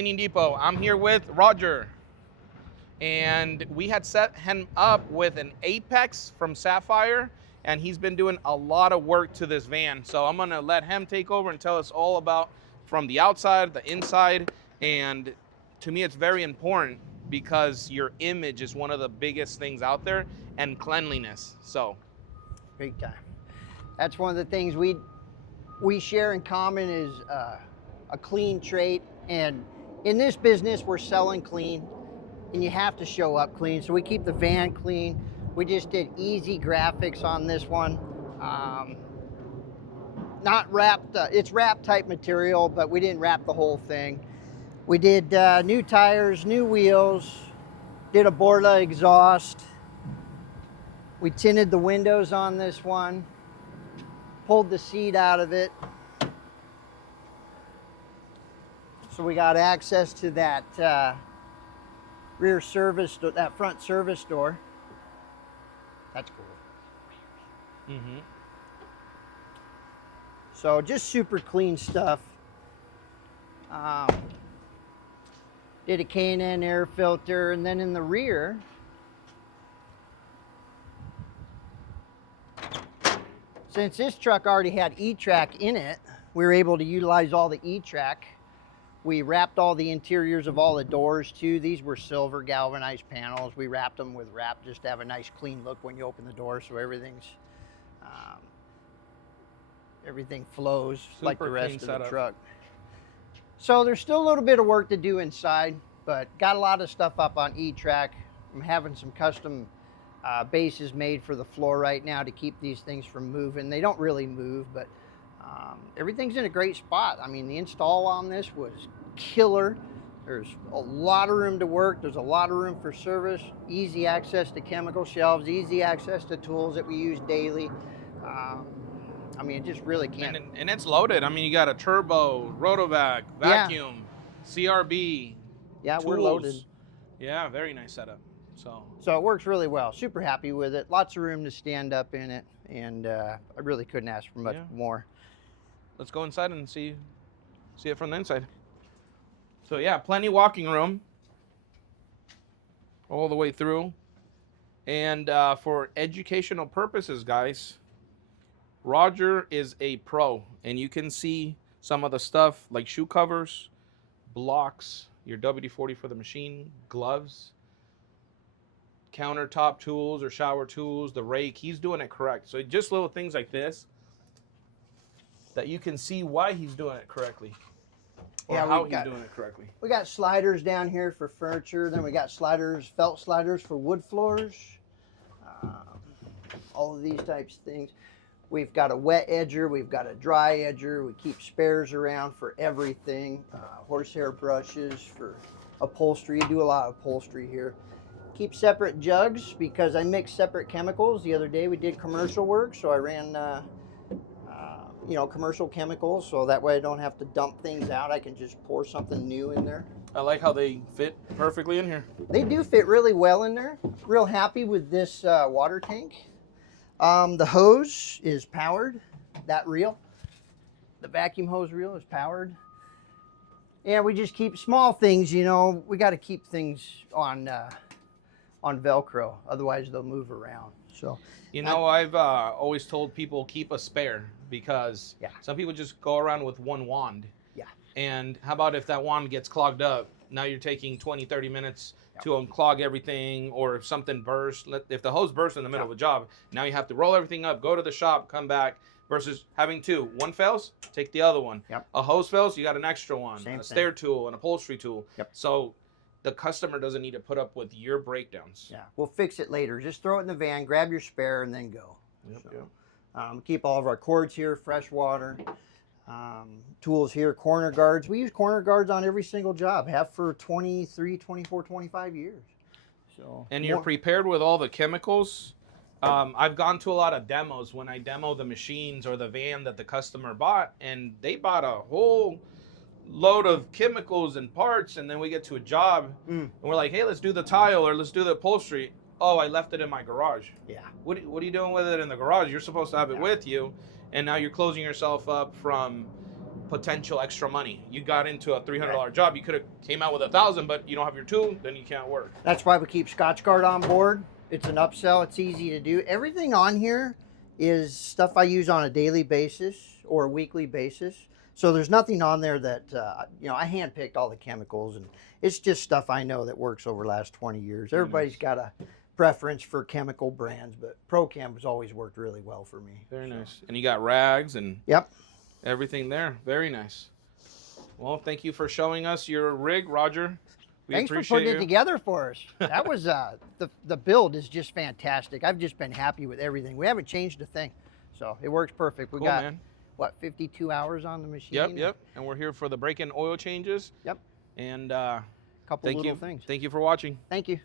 Cleaning Depot. I'm here with Roger, and we had set him up with an Apex from Sapphire, and he's been doing a lot of work to this van. So I'm gonna let him take over and tell us all about from the outside, the inside, and to me it's very important because your image is one of the biggest things out there, and cleanliness. So Big time. That's one of the things we share in common is a clean trait. And in this business, we're selling clean, and you have to show up clean. So we keep the van clean. We just did easy graphics on this one. Not wrapped. It's wrap type material, but we didn't wrap the whole thing. We did new tires, new wheels. Did a Borla exhaust. We tinted the windows on this one, pulled the seat out of it. So we got access to that rear service, that front service door. That's cool. So just super clean stuff. Did a K&N air filter, and then in the rear, since this truck already had E-Track in it, we were able to utilize all the E-Track. We wrapped all the interiors of all the doors too. These were silver galvanized panels. We wrapped them with wrap just to have a nice clean look when you open the door, so everything flows super like the rest of the truck. So there's still a little bit of work to do inside, but got a lot of stuff up on E-Track. I'm having some custom bases made for the floor right now to keep these things from moving. They don't really move, but everything's in a great spot. I mean, the install on this was killer. There's a lot of room to work. There's a lot of room for service, easy access to chemical shelves, easy access to tools that we use daily. I mean, it just really can't. And it's loaded. I mean, you got a turbo, rotovac, vacuum, CRB. Yeah, tools. We're loaded. Yeah, very nice setup. So it works really well. Super happy with it. Lots of room to stand up in it, and I really couldn't ask for much more. Let's go inside and see it from the inside. So yeah, plenty walking room all the way through. And for educational purposes, guys, Roger is a pro, and you can see some of the stuff like shoe covers, blocks, your WD-40 for the machine, gloves, countertop tools or shower tools, the rake. He's doing it correct. So just little things like this that you can see why he's doing it correctly, or how he's doing it correctly. We got sliders down here for furniture. Then we got sliders, felt sliders for wood floors. All of these types of things. We've got a wet edger. We've got a dry edger. We keep spares around for everything. Horsehair brushes for upholstery. Do a lot of upholstery here. Keep separate jugs because I mix separate chemicals. The other day we did commercial work, so I ran commercial chemicals, so that way I don't have to dump things out. I can just pour something new in there. I like how they fit perfectly in here. They do fit really well in there. Real happy with this water tank. The hose is powered, that reel. The vacuum hose reel is powered. And we just keep small things, we got to keep things on Velcro, otherwise they'll move around. So, I've always told people keep a spare, because some people just go around with one wand. Yeah. And how about if that wand gets clogged up? Now you're taking 20, 30 minutes to unclog everything, or if something bursts, if the hose bursts in the middle of a job, now you have to roll everything up, go to the shop, come back, versus having two. One fails, take the other one. Yep. A hose fails, you got an extra one. Same thing. Stair tool, an upholstery tool. Yep. So the customer doesn't need to put up with your breakdowns. Yeah, we'll fix it later. Just throw it in the van, grab your spare, and then go. Keep all of our cords here, fresh water. Tools here, corner guards. We use corner guards on every single job. Have for 23, 24, 25 years. So. And you're prepared with all the chemicals. I've gone to a lot of demos when I demo the machines or the van that the customer bought, and they bought a whole load of chemicals and parts, and then we get to a job and we're like, hey, let's do the tile or let's do the upholstery. Oh, I left it in my garage. Yeah. What are you doing with it in the garage? You're supposed to have it with you, and now you're closing yourself up from potential extra money. You got into a $300 job, you could have came out with $1,000, but you don't have your tool, then you can't work. That's why we keep Scotchgard on board. It's an upsell. It's easy to do. Everything on here is stuff I use on a daily basis or a weekly basis. So there's nothing on there that, I handpicked all the chemicals, and it's just stuff I know that works over the last 20 years. Everybody's got a preference for chemical brands, but ProChem has always worked really well for me. Very nice. And you got rags and everything there. Very nice. Well, thank you for showing us your rig, Roger. Thanks for putting it together for us. That was, the build is just fantastic. I've just been happy with everything. We haven't changed a thing. So it works perfect. We got, what, 52 hours on the machine? Yep. And we're here for the break-in oil changes. Yep. And couple little things. Thank you for watching. Thank you.